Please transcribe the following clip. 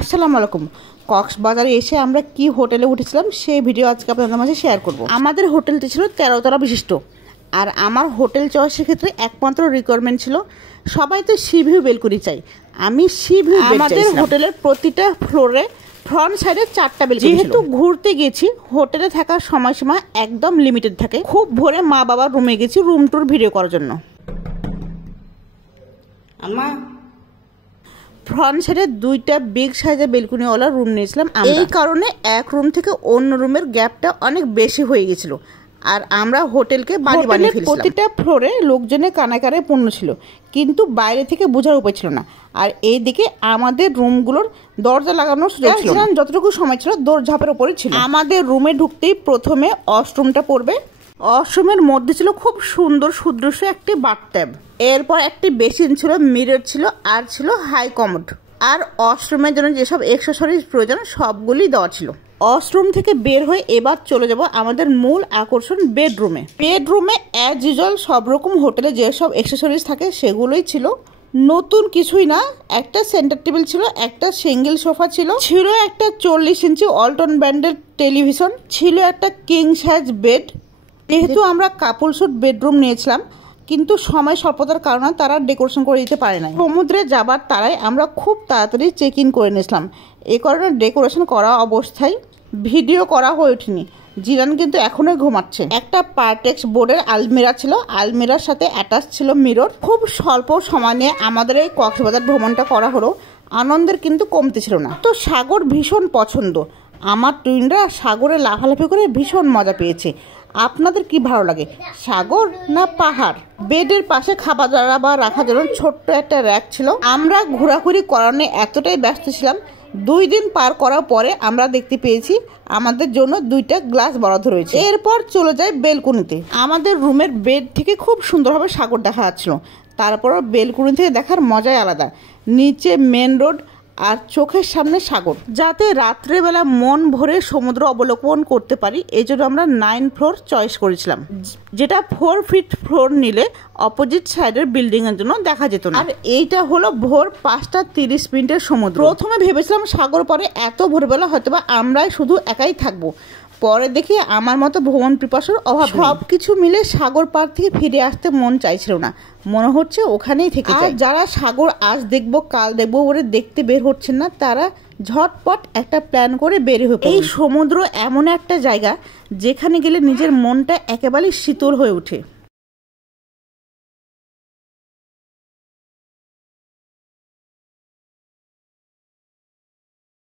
আসসালামু আলাইকুম। কক্সবাজারে এসে আমরা কি হোটেলে উঠেছিলাম সেই ভিডিও আজকে আপনাদের মাঝে শেয়ার করব। আমাদের হোটেলটি ছিল 13 তলা বিশিষ্ট, আর আমার হোটেল চয়েসের ক্ষেত্রে একমাত্র রিকোয়ারমেন্ট ছিল সবাই তো সি ভিউ বেলকনি চাই। আমি সি ভিউ আমাদের হোটেলের প্রতিটা ফ্লোরে ফ্রন্ট সাইডে 4টা বেলকনি। যেহেতু ঘুরতে গেছি, হোটেলে থাকার সময়সীমা একদম লিমিটেড থাকে। খুব ভোরে মা বাবার রুমে গেছি রুম ট্যুর ভিডিও করার জন্য। ফ্রন্ট সাইডে 2টা বিগ সাইজের বেলকনিওয়ালা রুম নিয়েছিলাম। এই কারণে এক রুম থেকে অন্য রুমের গ্যাপটা অনেক বেশি হয়ে গেছিল, আর আমরা হোটেলকে বাড়ি বানিয়ে ফেলেছিলাম। প্রতিটা ফ্লোরে লোকজনের কানাকারে পূর্ণ ছিল, কিন্তু বাইরে থেকে বোঝার উপায় ছিল না। আর এইদিকে আমাদের রুমগুলোর দরজা লাগানোর সুযোগ ছিল না। যতটুকু সময় ছিল দৌড়ঝাঁপের উপরে ছিল। আমাদের রুমে ঢুকতেই প্রথমে ওয়াশরুমটা পড়বে। ওয়াশরুমের মধ্যে ছিল খুব সুন্দর সুদৃশ্য একটি বাথটব, এরপর একটি বেসিন ছিল, মিরর ছিল, আর ছিল হাই কমোড। আর ওয়াশরুমের জন্য যেসব এক্সেসরিজ প্রয়োজন সবগুলি দেওয়া ছিল। ওয়াশরুম থেকে বের হয়ে এবার চলে যাব আমাদের মূল আকর্ষণ বেডরুমে। বেডরুমে অ্যাজ ইউজুয়াল সব রকম হোটেলে যেসব এক্সেসরিজ থাকে সেগুলোই ছিল, নতুন কিছুই না। একটা সেন্টার টেবিল ছিল, একটা সিঙ্গেল সোফা ছিল, ছিল একটা 40 ইঞ্চি ওয়ালটন ব্র্যান্ডের টেলিভিশন, ছিল একটা কিং সাইজ বেড। যেহেতু আমরা কাপল স্যুট বেডরুম নিয়েছিলাম, কিন্তু সময় স্বল্পতার কারণে তারা ডেকোরেশন করে দিতে পারে না। সমুদ্রে যাবার তারাই আমরা খুব তাড়াতাড়ি চেক ইন করে নিয়েছিলাম। এ কারণে ডেকোরেশন করা অবস্থায় ভিডিও করা হয়ে ওঠেনি। জিরান কিন্তু এখনোই ঘুমাচ্ছে। একটা পার্টেক্স বোর্ডের আলমিরা ছিল, আলমিরার সাথে অ্যাটাচ ছিল মিরর। খুব স্বল্প সময় নিয়ে আমাদের এই কক্সবাজার ভ্রমণটা করা হলো। আনন্দের কিন্তু কমতি ছিল না। তো সাগর ভীষণ পছন্দ, আমার টুইনরা সাগরে লাফালাফি করে ভীষণ মজা পেয়েছে। আপনাদের কি ভালো লাগে, সাগর না পাহাড়? বেডের পাশে খাবার দাবার রাখার জন্য ছোট্ট একটা র্যাক ছিল। আমরা ঘোরাঘুরি করানো এতটাই ব্যস্ত ছিলাম, 2 দিন পার করার পরে আমরা দেখতে পেয়েছি আমাদের জন্য 2টা গ্লাস বরাদ্দ রয়েছে। এরপর চলে যায় বেলকনিতে। আমাদের রুমের বেড থেকে খুব সুন্দরভাবে সাগর দেখা যাচ্ছিল। তারপরও বেলকনি থেকে দেখার মজাই আলাদা। নিচে মেন রোড আর চোখের সামনে সাগর, যাতে রাত্রেবেলা মন ভরে সমুদ্র অবলোকন করতে পারি। এই জন্য আমরা 9 ফ্লোর চয়েস করেছিলাম, যেটা 4 ফিট ফ্লোর নিলে অপোজিট সাইডের বিল্ডিং এর জন্য দেখা যেত না। আর এইটা হলো ভোর 5টা 30 মিনিটের সমুদ্র। প্রথমে ভেবেছিলাম সাগর পরে এত ভোরবেলা হয়তোবা আমরাই শুধু একাই থাকবো, পরে দেখি আমার মতো ভ্রমণ পিপাসার অভাব। সব কিছু মিলে সাগর পার থেকে ফিরে আসতে মন চাইছিল না, মনে হচ্ছে ওখানেই থেকে যাই। যারা সাগর আজ দেখবো কাল দেখবো বলে দেখতে বের হচ্ছেন না, তারা ঝটপট একটা প্ল্যান করে বের হয়ে পড়ুন। এই সমুদ্র এমন একটা জায়গা যেখানে গেলে নিজের মনটা একেবারে শীতল হয়ে ওঠে।